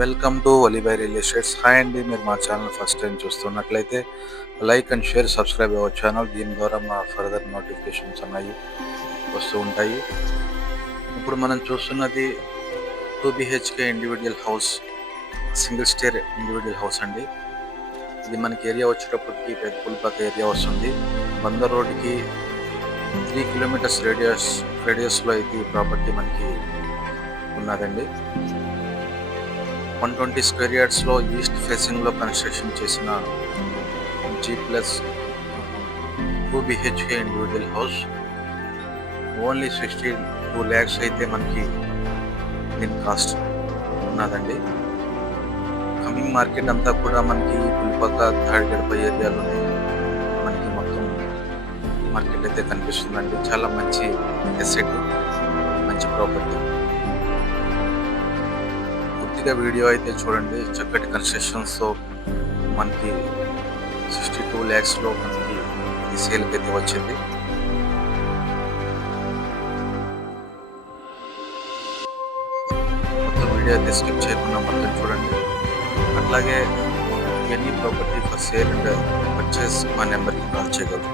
Welcome to ఒలివై real estates. Hi అండి, మీరు మా ఛానల్ ఫస్ట్ టైం చూస్తున్నట్లయితే like and share, subscribe our channel. దీని ద్వారా మా ఫర్దర్ నోటిఫికేషన్స్ అన్నవి వస్తూ ఉంటాయి. ఇప్పుడు మనం చూస్తున్నది 2 BHK individual house, single stair individual house అండి. ఇది మనకి ఏరియా వచ్చేటప్పటికి పెద్దపుల్పాక ఏరియా వస్తుంది. బందర్ రోడ్కి 3 కిలోమీటర్స్ రేడియస్లో అయితే ఈ ప్రాపర్టీ మనకి ఉన్నదండి. 120 స్క్వేర్ యార్డ్స్లో ఈస్ట్ ఫేసింగ్లో కన్స్ట్రక్షన్ చేసిన G+2 BHK individual house. Only 62 lakhs అయితే మనకి దీని కాస్ట్ ఉన్నదండి. కమింగ్ మార్కెట్ అంతా కూడా మనకి పుల్పాక తాడిగడప ఏరియాలోనే మనకి మొత్తం మార్కెట్ అయితే కనిపిస్తుందండి. చాలా మంచి ఎసెట్, మంచి ప్రాపర్టీ. పూర్తిగా వీడియో అయితే చూడండి. చక్కటి కన్స్ట్రక్షన్స్తో మనకి 62 lakhsలో మనకి ఇది సేల్కి అయితే వచ్చింది. మొత్తం వీడియో అయితే స్కిప్ చేయకుండా మొత్తం చూడండి. అట్లాగే any property for sale and purchase మా నెంబర్కి కాల్ చేయగలరు.